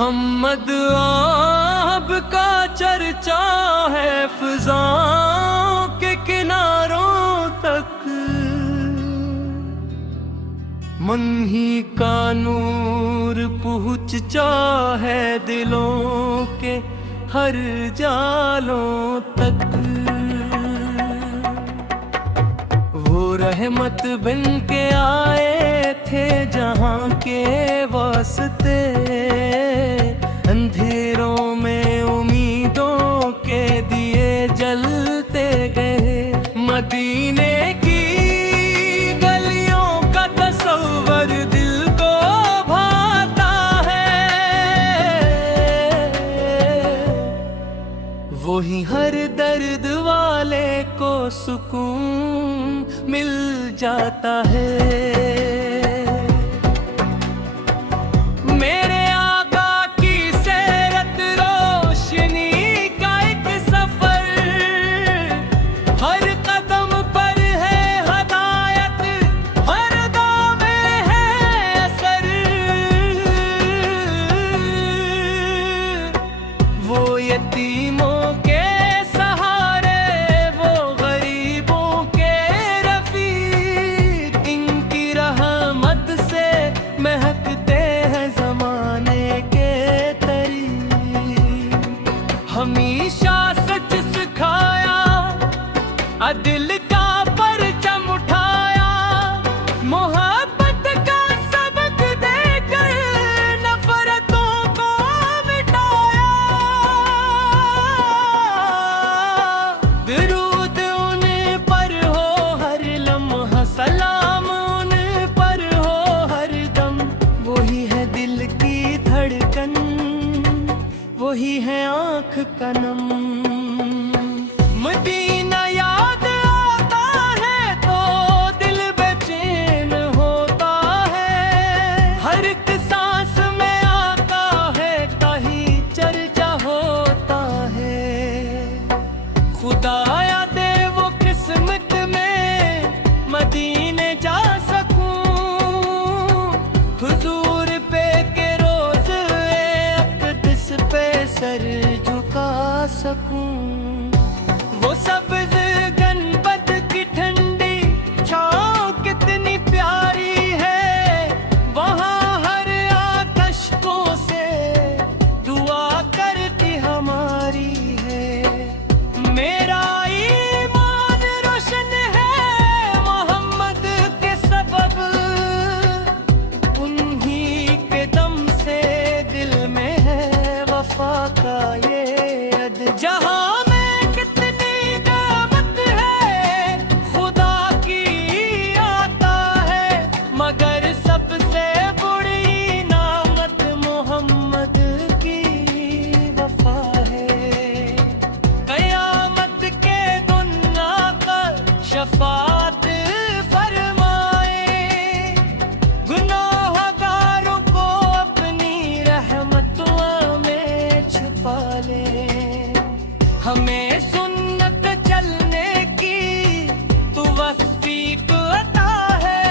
मोहम्मद आपका चर्चा है फिजाओं के किनारों तक। मन ही का नूर पहुँचा है दिलों के हर जालों तक। वो रहमत बन के आए थे जहाँ के वास्ते, अंधेरों में उम्मीदों के दिए जलते गए। मदीने की गलियों का तस्वर दिल को भाता है, वही हर दर्द वाले को सुकून मिल जाता है। मेरे आका की सैरत रोशनी का एक सफर, हर कदम पर है हदायत, हर दाम में है असर। वो यतीमों के महकते हैं जमाने के तरीक। हमेशा सच सिखाया, दिल का परचम उठाया, मोहब्बत का सबक देकर नफरतों को मिटाया। दुरूद उन पर हो हर लम्हा, सलाम उन पर हो हर दम। वही है दिल की धड़कन, वही है आँख का नम। मदीना याद आता है तो दिल बेचैन होता है। हर एक सांस में आका है का ही चर्चा होता है। खुदाया दे वो किस्मत में मदीने जा सकूं, हुजूर पे के रोज अक़दस पे सर झुका सकूं। वो सब्ज़ गनबद की ठंडी छाँव कितनी प्यारी है, वहाँ हर आतश को से दुआ करती हमारी है। मेरा ईमान रोशन है मोहम्मद के सबब, उन्हीं के दम से दिल में है वफा का ये अद। जहाँ में कितनी क़यामत है खुदा की आता है, मगर सबसे बुरी नामत मोहम्मद की वफा है। क़यामत के दिन आका शफ़ाअत फरमाए, गुनाहगारों को अपनी रहमतों में छुपा ले। हमें सुन्नत चलने की तू वफ़ीक़ अता है,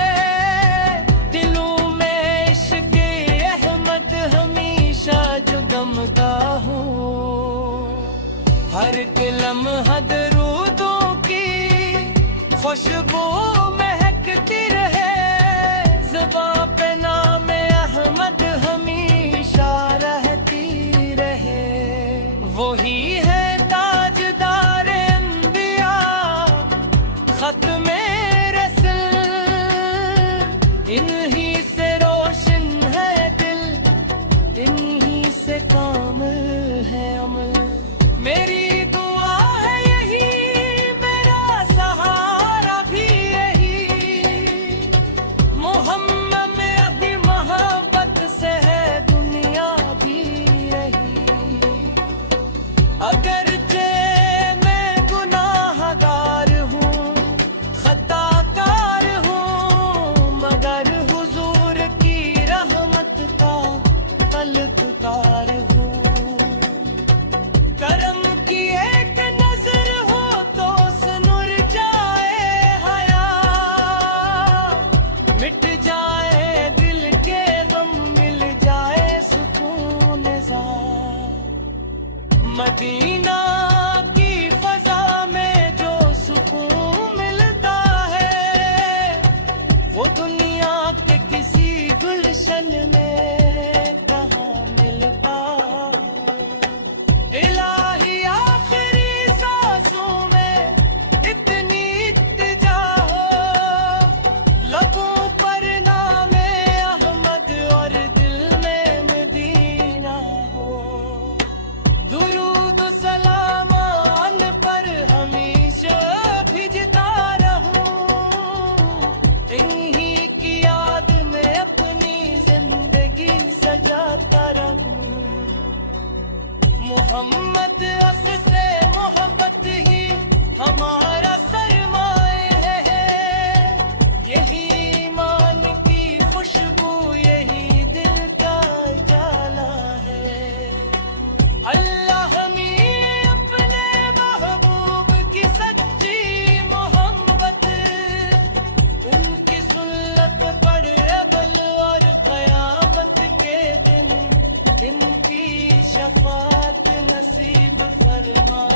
दिलों में इश्क़ अहमद हमेशा जो गमता हो। हर लम्हा दरूदों की खुशबू महकती रहे, ज़ुबां पे नाम अहमद हमेशा रहती रहे। वही है ताजदार अंबिया, ख़त्मे रसूल, इन्हीं से रोशन है दिल, इन्हीं से कामिल है अमल। मेरी दुआ है यही, मेरा सहारा भी यही, मोहम्मद में अपनी मोहब्बत से है दुनिया भी यही। अगर मदीना की फजा में जो सुकून मिलता है वो दुनिया के किसी गुलशन में कहाँ मिलता है। इलाही आखिरी सांसों में इतनी इत्तिजा हो, लबों पर नामे अहमद और दिल में मदीना हो। दुरूद सलाम आन पर हमेशा भिजता रहूं, इन्हीं की याद में अपनी जिंदगी सजाता रहूं। मोहम्मद अस से मोहब्बत ही हमारा सरमाए है, यही ईमान की खुशबू यही दिल का जाला है। अल्लाह हमें अपने महबूब की सच्ची मोहब्बत, उनकी सुन्नत पर अबल और क़यामत के दिन इनकी शफाअत नसीब फरमा।